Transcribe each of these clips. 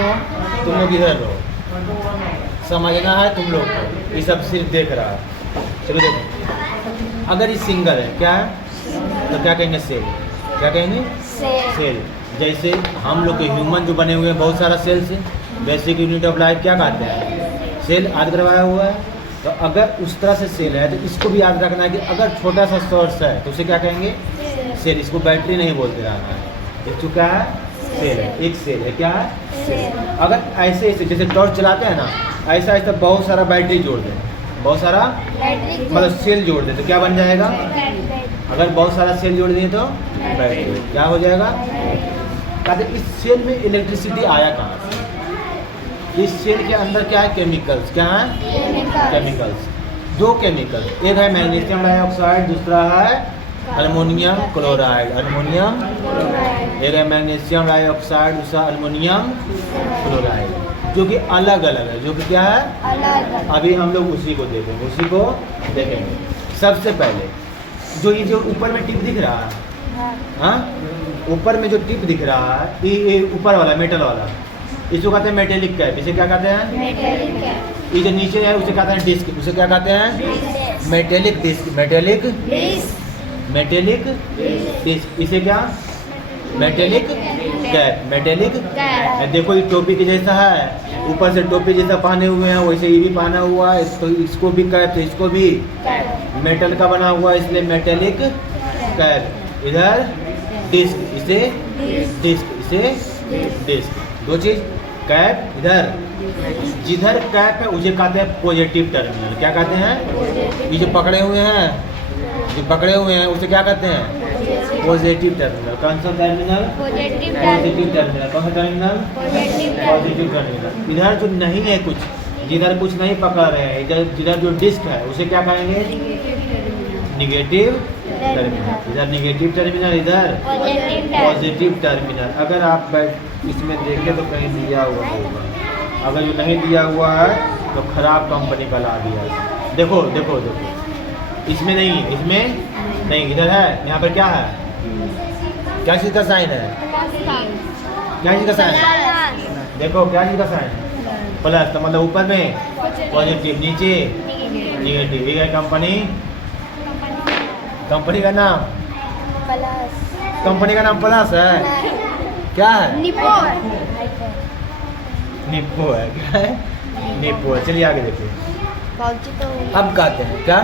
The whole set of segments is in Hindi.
हो, तुम लोग इधर रहो, समझना है तुम लोग को, ये सब सिर्फ देख रहा है। चलो देखो, अगर ये सिंगल है क्या है तो क्या कहेंगे? सेल। क्या कहेंगे? सेल। जैसे हम लोग के ह्यूमन जो बने हुए हैं बहुत सारा सेल से, बेसिक यूनिट ऑफ लाइफ क्या कहते हैं? सेल याद करवाया हुआ है। तो अगर उस तरह से सेल है तो इसको भी याद रखना है कि अगर छोटा सा सोर्स है तो उसे क्या कहेंगे? सेल। इसको बैटरी नहीं बोलते रहना है, देख चुका है, सेल है, एक सेल है। क्या है? सेल। अगर ऐसे ऐसे जैसे टॉर्च चलाते हैं ना, ऐसा ऐसा बहुत सारा बैटरी जोड़ दें, बहुत सारा मतलब सेल जोड़ दें तो क्या बन जाएगा? अगर बहुत सारा सेल जोड़ दिए तो बैटरी। क्या हो जाएगा? कहते इस सेल में इलेक्ट्रिसिटी आया कहाँ से? इस सेल के अंदर क्या है? केमिकल्स। क्या है? केमिकल्स। दो केमिकल, एक है मैग्नीशियम डाइऑक्साइड, दूसरा है अल्मोनियम क्लोराइड। अल्मोनियम, एक है मैग्नीशियम डाइऑक्साइड, दूसरा अल्मोनियम क्लोराइड, जो कि अलग अलग है। जो कि क्या है? अलग। अभी हम लोग उसी को देखेंगे। सबसे पहले जो ये जो ऊपर में टिप दिख रहा है, हाँ, ऊपर में जो टिप दिख रहा है, ये ऊपर वाला मेटल वाला, इसको कहते हैं मेटेलिक कैप। इसे क्या कहते हैं? Metallic cap. ये जो नीचे है उसे कहते हैं डिस्क। उसे क्या कहते हैं? Metallic disc. Metallic disc. इसे क्या? Metallic cap. Metallic cap. देखो ये टोपी के जैसा है, ऊपर से टोपी जैसा पहने हुए हैं, वैसे ये भी पहना हुआ है, तो इसको भी कैप, तो इसको भी मेटल का बना हुआ है, इसलिए मेटेलिक कैप। इधर डिस्क, इसे डिस्क, इसे डिस्क। दो चीज, कैप इधर, जिधर कैप है उसे कहते हैं पॉजिटिव टर्मिनल। क्या कहते हैं? ये जो पकड़े हुए हैं उसे क्या कहते हैं? Positive terminal. कौन सा टर्मिनल? Positive terminal. कौन सा टर्मिनल? Positive terminal. इधर जो नहीं है कुछ, जिधर कुछ नहीं पकड़ रहे हैं, इधर जिधर जो डिस्क है उसे क्या कहेंगे? Negative terminal. इधर निगेटिव टर्मिनल, इधर पॉजिटिव टर्मिनल। अगर आप इसमें देखें तो कहीं दिया हुआ होगा, अगर जो नहीं दिया हुआ है तो खराब कंपनी का ला दिया है। देखो देखो देखो, इसमें नहीं है, इसमें नहीं, इधर है। यहाँ पर क्या है? क्या चीज़ का साइन है? क्या चीज़ का साइन है? देखो क्या चीज़ का साइन है? प्लस। तो मतलब ऊपर में पॉजिटिव, नीचे निगेटिव। ये है कंपनी का नाम प्लस। कंपनी का नाम प्लस है। क्या है? निप्पो है। क्या है? निप्पो है। चलिए आगे देखिए। अब कहते हैं क्या?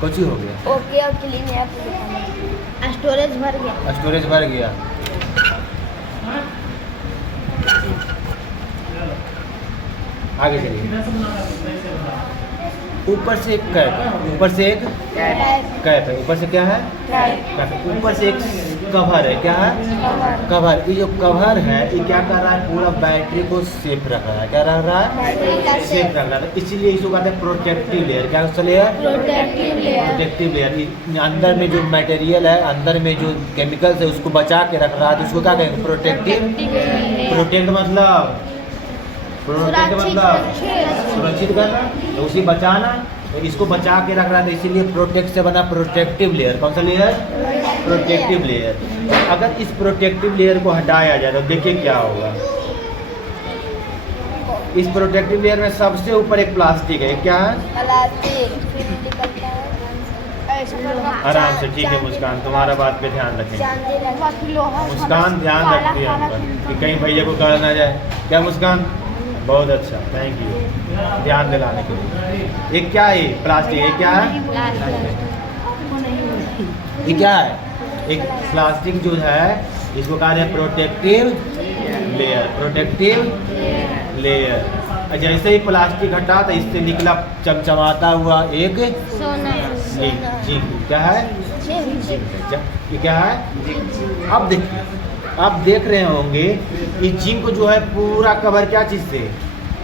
कुछ हो गया? ओके और क्लीन है, स्टोरेज भर गया। स्टोरेज भर गया। आगे चलिए। ऊपर से एक कैप, ऊपर से एक कैप है, ऊपर से क्या है? कैप। ऊपर से एक कवर है। क्या है? कवर। ये जो कवर है ये क्या कर रहा है? पूरा बैटरी को सेफ रख रहा है। क्या रख रहा है? सेफ रख रहा है। इसीलिए इसको कहते हैं प्रोटेक्टिव लेयर। क्या लेयर? Protective layer. अंदर में जो मटेरियल है, अंदर में जो केमिकल्स है उसको बचा के रख रहा है, तो उसको क्या कहेंगे? प्रोटेक्टिव। प्रोटेक्ट मतलब सुरक्षित करना, तो उसे बचाना, तो इसको बचा के रख रहा है, तो इसीलिए प्रोटेक्ट से बना प्रोटेक्टिव लेयर। कौन सा लेयर? Protective layer. अगर इस प्रोटेक्टिव लेयर को हटाया जाए तो देखिए क्या होगा। इस प्रोटेक्टिव लेयर में सबसे ऊपर एक प्लास्टिक है। क्या है? आराम से, ठीक है मुस्कान, तुम्हारा बात पे ध्यान रखेंगे। मुस्कान ध्यान रखती है हम पर कि कहीं भैया को कहा ना जाए। क्या मुस्कान? बहुत अच्छा, थैंक यू ध्यान दिलाने के लिए। ये क्या है? प्लास्टिक। ये क्या है? ये क्या है? एक प्लास्टिक जो है इसको कहा है प्रोटेक्टिव लेयर। Protective layer. जैसे ही प्लास्टिक हटा तो इससे निकला चमचमाता हुआ एक जिंक। क्या है? ये क्या है? अब देखिए, आप देख रहे होंगे ये जिंक जो है पूरा कवर क्या चीज़ से?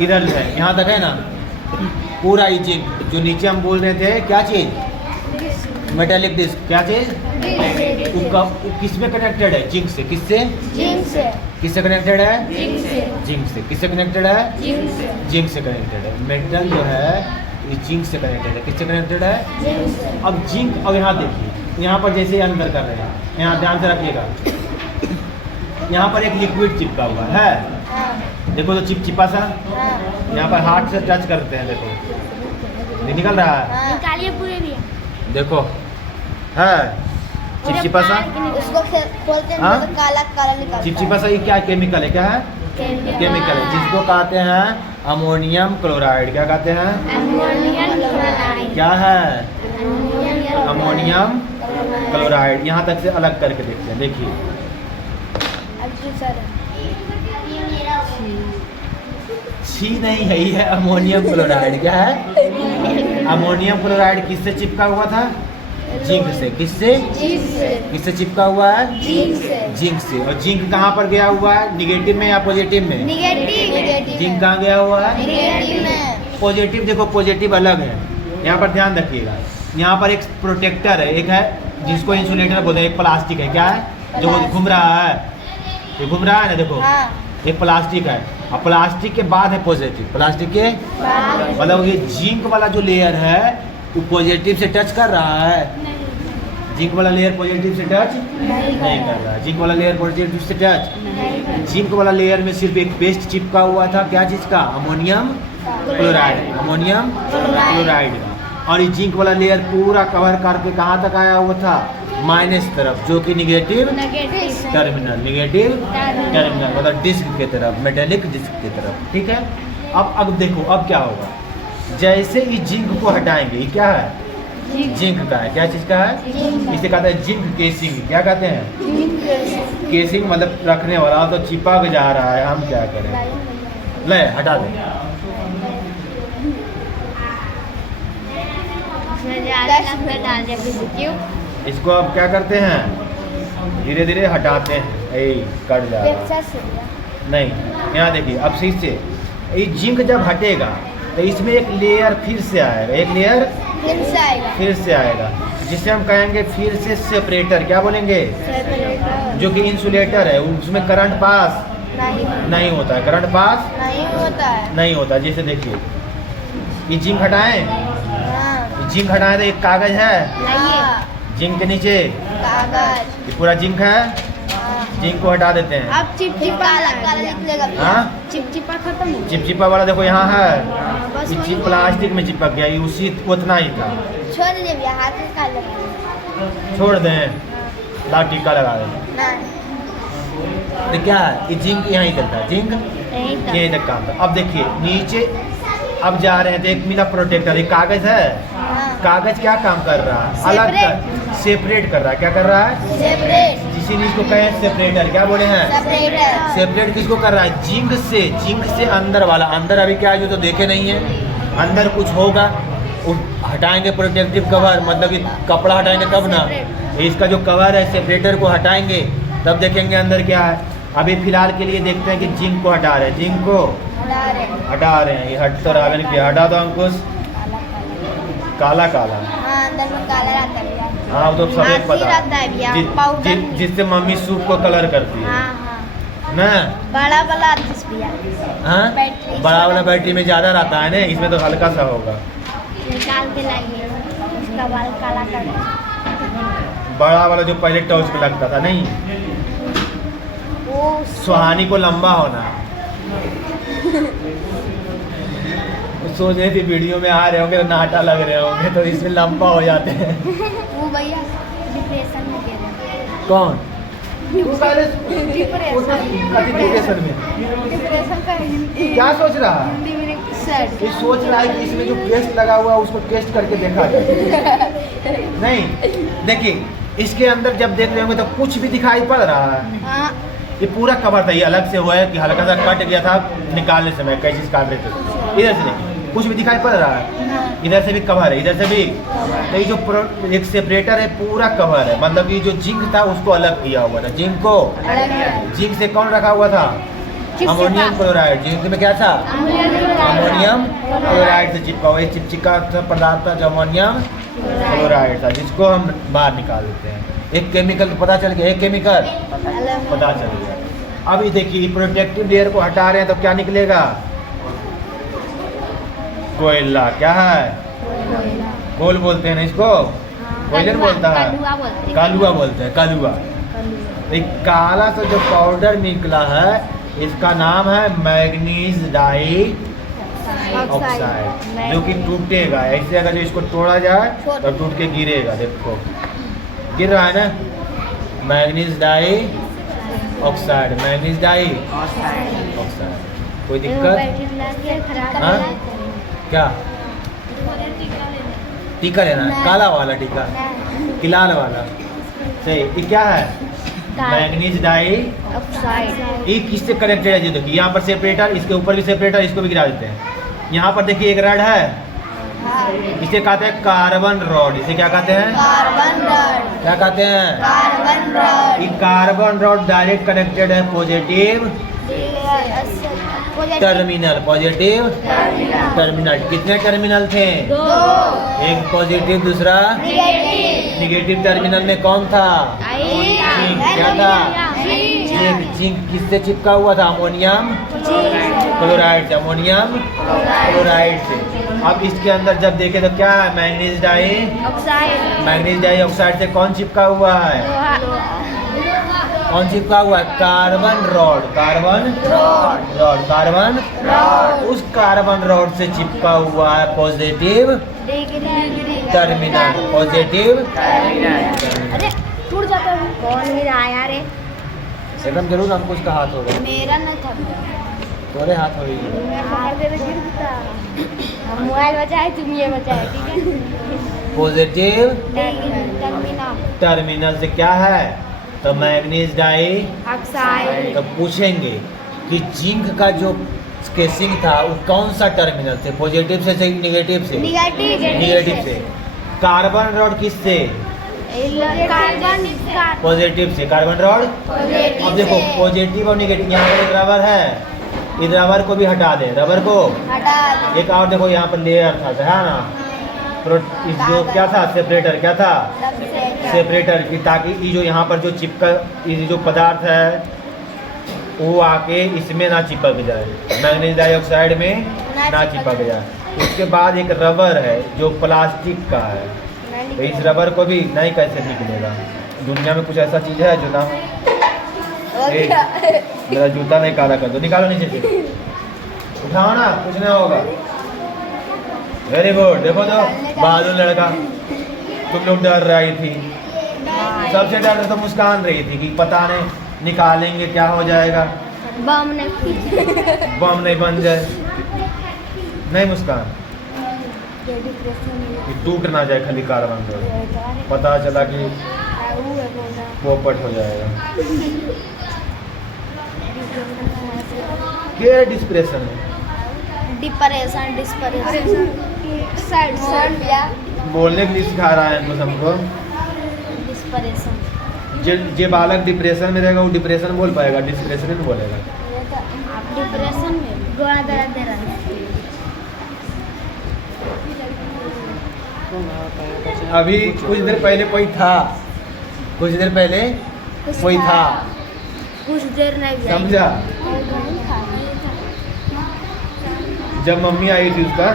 इधर है, यहाँ तक है ना पूरा ये जिंक। जो नीचे हम बोल रहे थे क्या चीज़? Metallic disc. क्या चीज़? किस में कनेक्टेड है? जिंक से। किससे? जिंक से। किससे कनेक्टेड है? जिंक से। जिंक से। किससे कनेक्टेड है? जिंक से। जिंक से कनेक्टेड है। मेटल जो है ये जिंक से कनेक्टेड है। किससे कनेक्टेड है? जिंक से। अब जिंक, अब यहाँ देखिए, यहाँ पर जैसे अंदर कर रहे हैं, यहाँ ध्यान से रखिएगा, यहाँ पर एक लिक्विड चिपका हुआ है। देखो तो चिपचिपा सा, हाँ यहाँ पर हाथ से टच करते हैं, देखो ये निकल रहा है, हाँ निकालिए पूरे भी देखो है चिपचिपा सा। उसको खोलते हैं हाँ? तो काला काला निकलता चिपचिपा सा ये क्या केमिकल है, क्या है? केमिकल है जिसको कहते हैं अमोनियम क्लोराइड। क्या कहते हैं? क्या है? Ammonium chloride. यहाँ तक से अलग करके देखते हैं, देखिए छी नहीं है, ये है अमोनियम क्लोराइड। क्या है? अमोनियम क्लोराइड किससे चिपका हुआ था? जिंक से। किससे? किससे चिपका हुआ है? जिंक से। और जिंक कहाँ पर गया हुआ है, निगेटिव में या पॉजिटिव में? निगेटिव जिंक कहाँ गया हुआ है? निगेटिव में। पॉजिटिव। देखो पॉजिटिव अलग है, यहाँ पर ध्यान रखिएगा। यहाँ पर एक प्रोटेक्टर है, एक है जिसको इंसुलेटर बोलते हैं, एक प्लास्टिक है। क्या है? जो घूम रहा है, ये घूम रहा है ना, देखो हाँ एक प्लास्टिक है, और प्लास्टिक के बाद है पॉजिटिव। प्लास्टिक के मतलब ये जिंक वाला जो लेयर है वो पॉजिटिव से टच कर रहा है? जिंक वाला लेयर पॉजिटिव से टच नहीं कर रहा है। जिंक वाला लेयर पॉजिटिव से टच, जिंक वाला लेयर में सिर्फ एक पेस्ट चिपका हुआ था, क्या चीज़ का? Ammonium chloride. अमोनियम क्लोराइड का। और ये जिंक वाला लेयर पूरा कवर करके कहाँ तक आया हुआ था? माइनस तरफ, जो कि निगेटिव टर्मिनल। निगेटिव टर्मिनल मतलब डिस्क के तरफ, मेटेलिक डिस्क की तरफ। ठीक है। अब देखो अब क्या होगा, जैसे ही जिंक को हटाएंगे, ये क्या है? जिंक का है। क्या चीज़ का है? इसे कहते हैं जिंक केसिंग। क्या कहते हैं? केसिंग मतलब रखने वाला। तो चिपक जा रहा है, हम क्या करें? ले हटा दें। इसको अब क्या करते हैं? धीरे धीरे हटाते हैं। ए कट जा रहा है। नहीं, यहाँ देखिए अब सही से ये जिंक जब हटेगा तो इसमें एक लेयर फिर से आएगा, एक लेयर फिर से आएगा, जिसे हम कहेंगे फिर से सेपरेटर। क्या बोलेंगे? जो कि इंसुलेटर है, उसमें करंट पास नहीं होता है। करंट पास नहीं होता। जैसे देखिए ये जिंक हटाएं, जिंक हटाएं तो एक कागज है, जिंक के नीचे कागज, ये पूरा जिंक है, जिंक को हटा देते हैं। अब चिपचिपा निकलेगा। हाँ चिपचिपा खत्म हो। चिपचिपा वाला देखो यहाँ है, बस ये वही चिप प्लास्टिक में चिपक गया, ये उसी उतना ही था। छोड़ दे भैया, हाथ में काट लगा। छोड़ दें, ला टीका लगा दें। नहीं तो क्या है, ये जिंक यहाँ ही तक था, जिंक नहीं था। यहीं तक काम था। अब देखिए नीचे अब जा रहे हैं तो एक मिला प्रोटेक्टर, ये कागज है। हाँ। कागज क्या काम कर रहा है? अलग कर, सेपरेट कर रहा है। क्या कर रहा है? सेपरेट इसीलिए इसको कहें सेपरेटर। क्या बोले हैं? सेपरेट सेपरेट किसको कर रहा है? जिंक से। जिंक से अंदर वाला, अंदर अभी क्या है जो तो देखे नहीं है, अंदर कुछ होगा, हटाएंगे प्रोटेक्टिव कवर, मतलब कि कपड़ा हटाएंगे तब ना, इसका जो कवर है सेपरेटर को हटाएंगे तब देखेंगे अंदर क्या है। अभी फिलहाल के लिए देखते हैं कि जिंक को हटा रहे हैं, जिंक को हटा रहे हैं। ये हट तो रावण की हटा दो अंकुश। काला काला, हाँ अंदर में काला रहता है भैया। हाँ वो तो सब एक पता रहता है भैया, पाउडर। जिससे मम्मी सूप को कलर करती है हाँ हाँ ना। बड़ा वाला आतिश भैया, हाँ बैटरी बड़ा वाला बैटरी में ज़्यादा रहता है ना, इसमें तो हल्का सा होगा। निकाल के लाइए, उसका बाल काला कर। बड़ा वाला जो पहले टॉर्च में लगता था, नहीं वो सुहानी को लंबा होना। सोच रहे थे वीडियो में आ रहे होंगे तो नाटा लग रहे होंगे, तो इसमें लंबा हो जाते हैं। वो भैया डिप्रेशन में गिर रहे हैं। कौन? डिप्रेशन डिप्रेशन का हिंदी क्या सोच रहा है? हिंदी में सर ये सोच रहा है कि इसमें जो पेस्ट लगा हुआ है उसको टेस्ट करके देखा जाए। नहीं देखिए, इसके अंदर जब देख रहे होंगे तो कुछ भी दिखाई पड़ रहा है। हाँ ये पूरा कवर था, ये अलग से हुआ है कि हल्का सा कट गया था निकालने समय, कई चीज़ काट रहे थे। इधर से नहीं, कुछ भी दिखाई पड़ रहा है। इधर से भी कवर है, इधर से भी। तो ये जो एक सेपरेटर है पूरा कवर है, मतलब कि जो जिंक था उसको अलग किया हुआ था। जिंक को जिंक से कौन रखा हुआ था? Ammonium chloride. जिंक में क्या था? अमोनियम क्लोराइड से चिपका हुआ, चिपचिका पदार्थ था जो अमोनियम क्लोराइड था, जिसको हम बाहर निकाल देते हैं। एक केमिकल पता चल गया, एक केमिकल पता चल गया। अब ये देखिए प्रोटेक्टिव लेयर को हटा रहे हैं तो क्या निकलेगा? कोयला। क्या है? कोल बोलते हैं ना इसको, कोयलर बोलता है, कालुआ बोलते हैं, कालुआ। एक काला सा जो पाउडर निकला है इसका नाम है मैग्नीज डाई ऑक्साइड, जो कि टूटेगा। ऐसे अगर जो इसको तोड़ा जाए तो टूट के गिरेगा। देखो गिर रहा है ना, manganese die oxide, manganese die oxide. कोई दिक्कत? हाँ क्या टीका लेना है? काला वाला टीका कि लाल वाला? सही। ये क्या है? मैग्नीज डाई ऑक्साइड। ये किससे कनेक्टेड है? जी देखिए यहाँ पर सेपरेटर, इसके ऊपर भी सेपरेटर, इसको भी गिरा देते हैं। यहाँ पर देखिए एक रड है, इसे कहते हैं कार्बन रॉड। इसे क्या कहते हैं? Carbon rod. क्या कहते हैं? Carbon rod. ये कार्बन रॉड डायरेक्ट कनेक्टेड है पॉजिटिव टर्मिनल, पॉजिटिव टर्मिनल। कितने टर्मिनल थे? दो। एक पॉजिटिव, दूसरा निगेटिव। टर्मिनल में कौन था? जिंक। क्या था? जिंक। जिंक किससे चिपका हुआ था? अमोनियम क्लोराइड से, अमोनियम क्लोराइड से। अब इसके अंदर जब देखे तो क्या है? Manganese die oxide. Manganese die oxide से कौन चिपका हुआ है? कौन चिपका हुआ है? Carbon rod, carbon rod, carbon rod. उस कार्बन रॉड से चिपका हुआ है पॉजिटिव टर्मिनल, पॉजिटिव टर्मिनल। अरे टूट जाता है। कौन गिरा यार? एकदम जरूर हमको उसका हाथ होगा। मेरा न था। तोरे हाथ हो गई। मोबाइल बचाए, तुम ये बचाए, ठीक है? पॉजिटिव टर्मिनल टर्मिनल से क्या है? तो मैग्नीज डाई ऑक्साइड। तो पूछेंगे कि जिंक का जो केसिंग था वो कौन सा टर्मिनल से? पॉजिटिव से निगेटिव से? निगेटिव से। कार्बन रॉड किससे? कार्बन पॉजिटिव से। Carbon rod. अब देखो पॉजिटिव और निगेटिव, यहाँ पर एक रबर है, इस रबर को भी हटा दे, रबर को हटा दे। एक और देखो यहाँ पर लेयर था, है ना? इस जो क्या था? सेपरेटर। क्या था? सेपरेटर की, ताकि ये जो यहाँ पर जो ये जो पदार्थ है वो आके इसमें ना चिपक जाए, मैग्नीज डाइऑक्साइड में ना चिपक जाए। उसके बाद एक रबर है जो प्लास्टिक का है, तो इस रबर को भी नहीं कैसे निकलेगा। दुनिया में कुछ ऐसा चीज़ है जो ना मेरा जूता नहीं काला कर दो, निकालो नीचे से, उठाओ ना, कुछ नहीं होगा। Very good. देखो तो बहादुर लड़का। तुम लोग डर रही थी, सबसे डर तो मुस्कान रही थी कि पता नहीं निकालेंगे क्या हो जाएगा, बम नहीं बम नहीं बन जाए। नहीं मुस्कान, कि टूट ना जाए खाली कार्बन रॉड, पता चला कि पोपट हो जाएगा। क्या डिस्प्रेशन है? डिप्रेशन बोलने के लिए सिखा रहा है इनको सबको। डिस्प्रेशन। जो बालक डिप्रेशन में रहेगा वो डिप्रेशन बोल पाएगा, डिस्प्रेशन नहीं बोलेगा। आप डिप्रेशन में गोड़ा दर्द दे रहा है। अभी कुछ देर पहले कोई था, कुछ देर पहले कोई था, कुछ देर नहीं समझा? जब मम्मी आई थी उसका,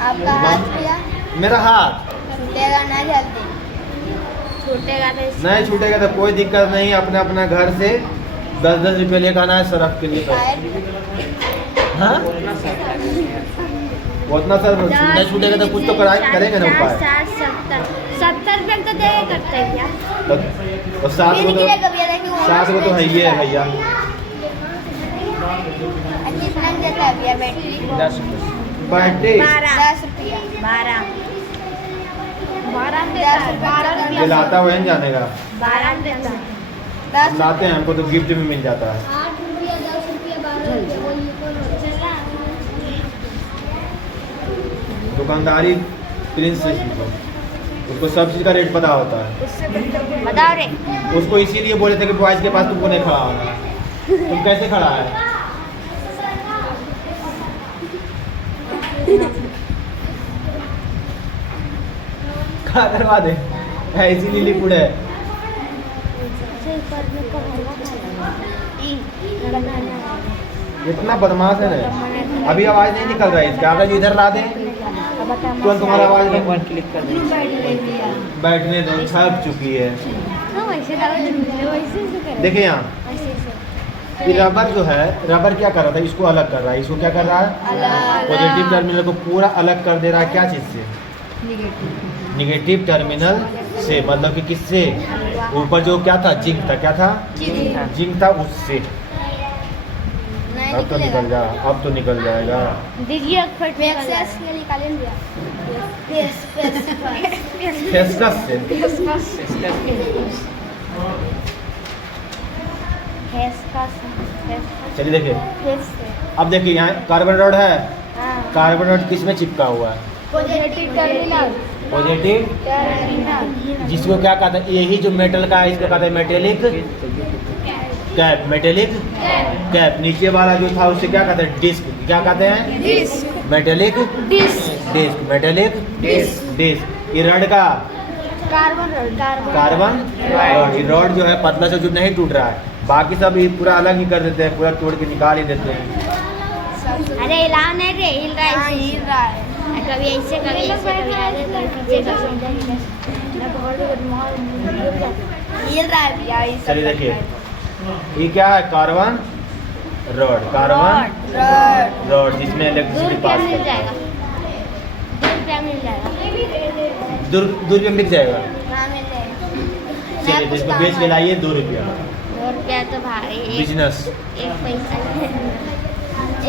आपका हाथ किया मेरा हाथ छूटेगा ना जल्दी, छूटेगा तो नहीं छूटेगा तो कोई दिक्कत नहीं। अपने अपना घर से 10-10 रुपये लेकर आना है सरफ के लिए। हाँ उतना सर नहीं छूटेगा तो कुछ तो करेंगे ना उपाय। 70 रुपये तो दे करते हैं क्या? तो 7 को तो है ही है भैया। कितना देता है भैया बैटरी? 10 रुपये। 10 रुपया। 12 ये लाता हुआ नहीं जाने का, 12 देता है। 10 लाते हैं हमको तो गिफ्ट में मिल जाता है। 8 रुपया 10 रुपया 12 रुपया। दुकानदारी प्रिंस से सीखो, उसको सब चीज़ का रेट पता होता है। बताओ रे। उसको इसीलिए बोले थे कि बॉयज के पास तुमको नहीं खड़ा होना, तुम कैसे खड़ा है? क्या करवा दे, ऐसी नीली पुड़ है। इतना बदमाश है ना। अभी आवाज नहीं निकल रहा है इसका, अगर इधर ला दे तुरंत तुम्हारा आवाज एक बार क्लिक कर दीजिए। बैठने दो, थक चुकी है। ऐसे डालो वैसे से करो। देखिए यहाँ ऐसे से। ये रबर जो है, रबर क्या कर रहा था, इसको अलग कर रहा है, इसको क्या कर रहा है, पॉजिटिव टर्मिनल को पूरा अलग कर दे रहा है। क्या चीज़ से? निगेटिव टर्मिनल से, मतलब कि किससे? ऊपर जो क्या था, जिंक था, क्या था, जिंक था, उससे। अब तो निकल जा, अब तो निकल जाएगा। देखिए फट फेसकस से निकालें दिया। फेसकस से। चलिए देखिए, अब देखिए यहाँ कार्बन रॉड है, कार्बन रॉड किस में चिपका हुआ है? Positive terminal. पॉजिटिव, जिसको क्या कहते हैं, यही जो मेटल का है इसको कहते हैं मेटेलिक कैप। Metallic cap. नीचे वाला जो था उसे क्या कहते हैं, डिस्क। क्या कहते हैं? Metallic disc. Metallic disc. ये रॉड का कार्बन रॉड। Carbon rod. ये रॉड जो है पतला से जो नहीं टूट रहा है, बाकी सब ये पूरा अलग ही कर देते हैं, पूरा तोड़ के निकाल ही देते हैं। अरे हिलाओ नहीं रे, हिल रहा है। हिल रहा है। कभी ऐसे कभी ऐसे कभी आगे कभी पीछे कभी हिल रहा है भैया। चलिए देखिए, ये क्या है, कार्बन रॉड। कार्बन रॉड जिसमें इलेक्ट्रिसिटी पास मिल करता है। जाएगा, 2 रुपया मिल जाएगा। दूर में बिक जाएगा। हाँ, मिल जाएगा। चलिए इसको बेच के लाइए 2 रुपया। 2 रुपया तो भाई बिजनेस। 1 पैसा।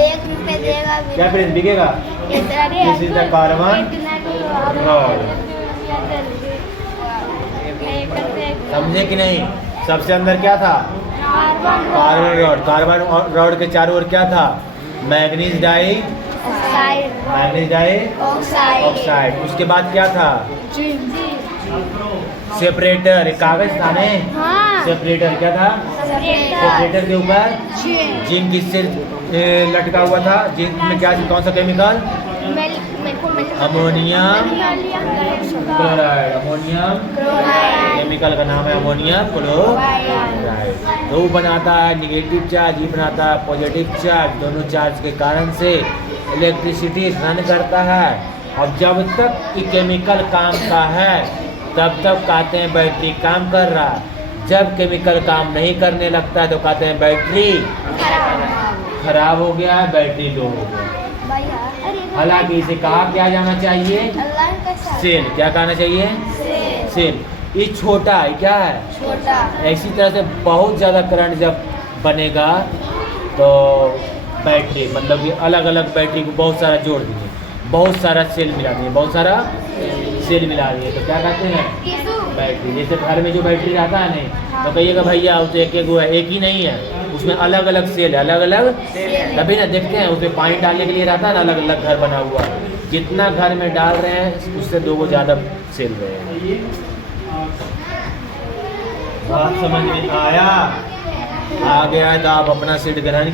1 रुपये देगा भी। क्या प्रिंस बिकेगा? This is the carbon rod. समझे कि नहीं? सबसे अंदर क्या था? Carbon rod. कार्बन रॉड के चारों ओर क्या था? Manganese die oxide. उसके बाद क्या था? सेपरेटर। एक कागज था ने, सेपरेटर। क्या था? सेपरेटर के ऊपर जिंक किससे लटका हुआ था? जिंक में क्या, कौन सा chemical? Ammonium chloride. Ammonium chemical का नाम है अमोनियम क्लोराइड। तो वो बनाता है निगेटिव चार्ज, ये बनाता है पॉजिटिव चार्ज। दोनों चार्ज के कारण से इलेक्ट्रिसिटी रन करता है। और जब तक ये केमिकल काम का है तब तक कहते हैं बैटरी काम कर रहा है। जब केमिकल काम नहीं करने लगता है तो कहते हैं बैटरी खराब हो गया है, बैटरी लो हो गया। हालांकि इसे कहा क्या जाना चाहिए? सेल। क्या कहना चाहिए? सेल। ये छोटा है, क्या है? छोटा। ऐसी तरह से बहुत ज़्यादा करंट जब बनेगा तो बैटरी, मतलब कि अलग अलग बैटरी को बहुत सारा जोड़ दिए, बहुत सारा सेल मिला दिए, बहुत सारा सेल मिला दिए, तो क्या कहते हैं? बैटरी। जैसे घर में जो बैटरी रहता है नहीं, तो कहिएगा भैया उसे एक वो है, एक ही नहीं है, उसमें अलग अलग सेल है, अलग अलग। तभी ना देखते हैं उसमें पानी डालने के लिए रहता है ना, अलग अलग घर बना हुआ। जितना घर में डाल रहे हैं उससे 2 गो ज़्यादा सेल रहे हैं। बात समझ में आया? आ गया है तो आप अपना सीट ग्रहण